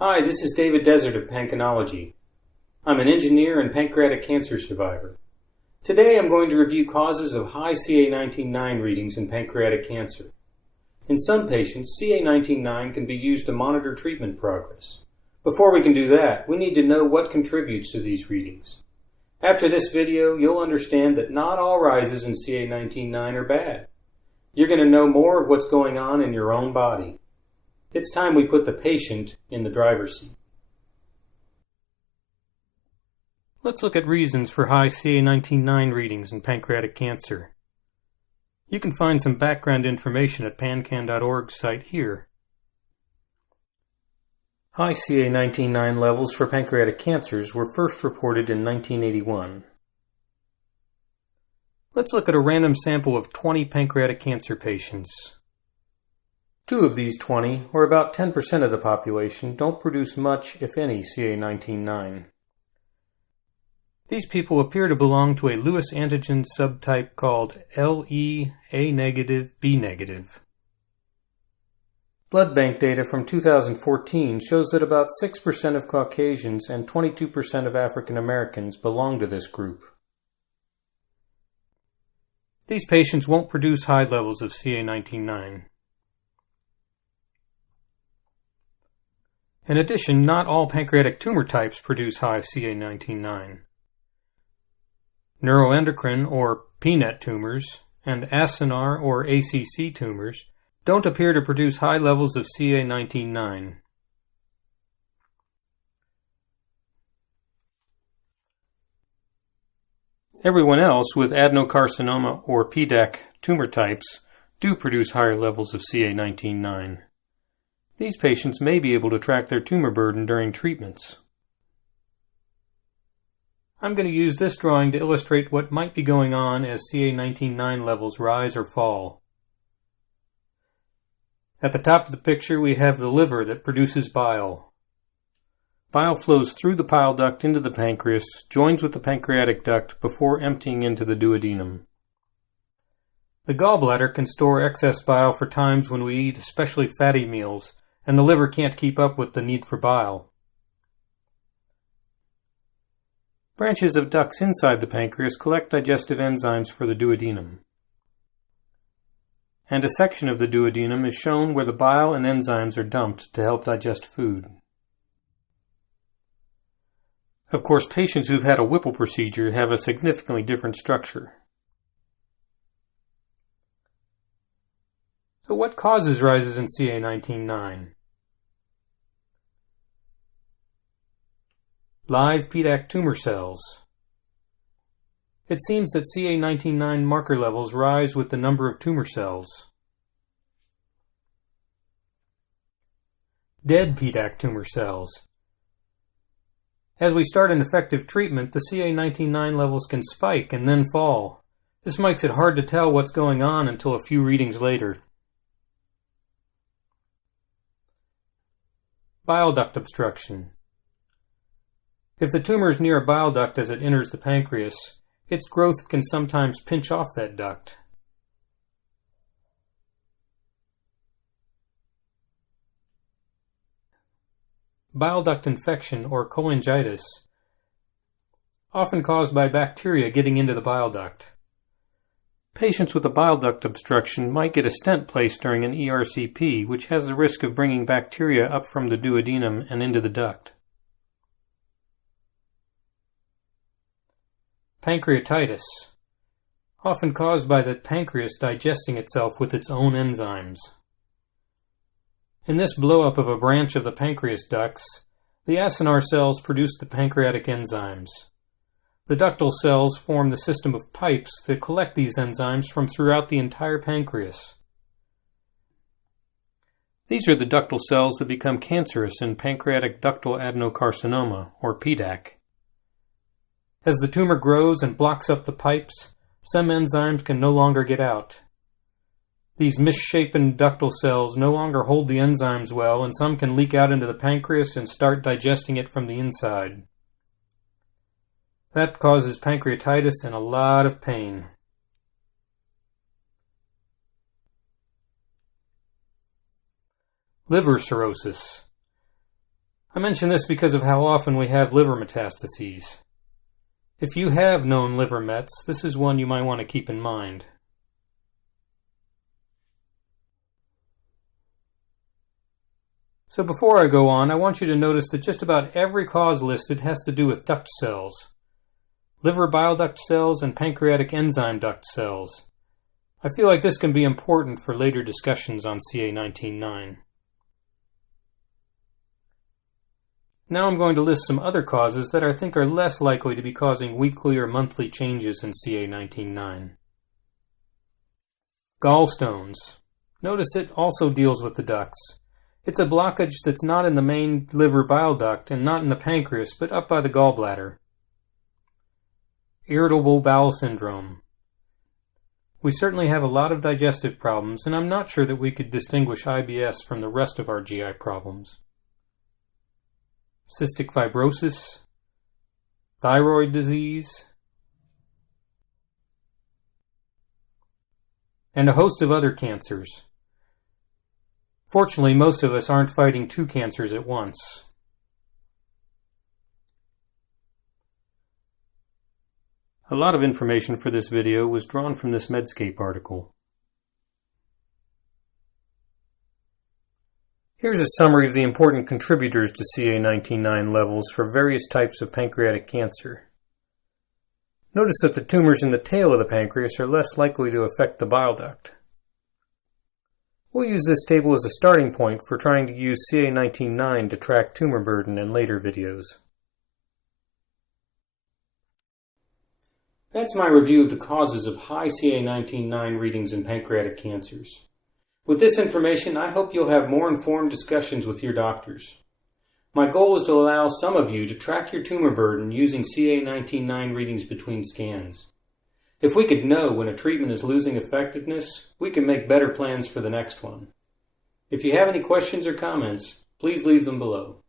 Hi, this is David Desert of Pancanology. I'm an engineer and pancreatic cancer survivor. Today I'm going to review causes of high CA19-9 readings in pancreatic cancer. In some patients, CA19-9 can be used to monitor treatment progress. Before we can do that, we need to know what contributes to these readings. After this video, you'll understand that not all rises in CA19-9 are bad. You're going to know more of what's going on in your own body. It's time we put the patient in the driver's seat. Let's look at reasons for high CA19-9 readings in pancreatic cancer. You can find some background information at PanCan.org's site here. High CA19-9 levels for pancreatic cancers were first reported in 1981. Let's look at a random sample of 20 pancreatic cancer patients. 2 of these 20, or about 10% of the population, don't produce much, if any, CA19-9. These people appear to belong to a Lewis antigen subtype called LE-A-B-. Blood bank data from 2014 shows that about 6% of Caucasians and 22% of African Americans belong to this group. These patients won't produce high levels of CA19-9. In addition, not all pancreatic tumor types produce high CA19-9. Neuroendocrine or PNET tumors and acinar or ACC tumors don't appear to produce high levels of CA19-9. Everyone else with adenocarcinoma or PDAC tumor types do produce higher levels of CA19-9. These patients may be able to track their tumor burden during treatments. I'm going to use this drawing to illustrate what might be going on as CA19-9 levels rise or fall. At the top of the picture we have the liver that produces bile. Bile flows through the bile duct into the pancreas, joins with the pancreatic duct before emptying into the duodenum. The gallbladder can store excess bile for times when we eat especially fatty meals, and the liver can't keep up with the need for bile. Branches of ducts inside the pancreas collect digestive enzymes for the duodenum. And a section of the duodenum is shown where the bile and enzymes are dumped to help digest food. Of course, patients who've had a Whipple procedure have a significantly different structure. So what causes rises in CA19-9? Live PDAC tumor cells. It seems that CA19-9 marker levels rise with the number of tumor cells. Dead PDAC tumor cells. As we start an effective treatment, the CA19-9 levels can spike and then fall. This makes it hard to tell what's going on until a few readings later. Bile duct obstruction. If the tumor is near a bile duct as it enters the pancreas, its growth can sometimes pinch off that duct. Bile duct infection or cholangitis, often caused by bacteria getting into the bile duct. Patients with a bile duct obstruction might get a stent placed during an ERCP, which has the risk of bringing bacteria up from the duodenum and into the duct. Pancreatitis, often caused by the pancreas digesting itself with its own enzymes. In this blow-up of a branch of the pancreas ducts, the acinar cells produce the pancreatic enzymes. The ductal cells form the system of pipes that collect these enzymes from throughout the entire pancreas. These are the ductal cells that become cancerous in pancreatic ductal adenocarcinoma, or PDAC. As the tumor grows and blocks up the pipes, some enzymes can no longer get out. These misshapen ductal cells no longer hold the enzymes well, and some can leak out into the pancreas and start digesting it from the inside. That causes pancreatitis and a lot of pain. Liver cirrhosis. I mention this because of how often we have liver metastases. If you have known liver mets, this is one you might want to keep in mind. So before I go on, I want you to notice that just about every cause listed has to do with duct cells. Liver bile duct cells and pancreatic enzyme duct cells. I feel like this can be important for later discussions on CA19-9. Now I'm going to list some other causes that I think are less likely to be causing weekly or monthly changes in CA19-9. Gallstones. Notice it also deals with the ducts. It's a blockage that's not in the main liver bile duct and not in the pancreas, but up by the gallbladder. Irritable bowel syndrome. We certainly have a lot of digestive problems, and I'm not sure that we could distinguish IBS from the rest of our GI problems. Cystic fibrosis, thyroid disease, and a host of other cancers. Fortunately, most of us aren't fighting two cancers at once. A lot of information for this video was drawn from this Medscape article. Here's a summary of the important contributors to CA19-9 levels for various types of pancreatic cancer. Notice that the tumors in the tail of the pancreas are less likely to affect the bile duct. We'll use this table as a starting point for trying to use CA19-9 to track tumor burden in later videos. That's my review of the causes of high CA19-9 readings in pancreatic cancers. With this information, I hope you'll have more informed discussions with your doctors. My goal is to allow some of you to track your tumor burden using CA19-9 readings between scans. If we could know when a treatment is losing effectiveness, we can make better plans for the next one. If you have any questions or comments, please leave them below.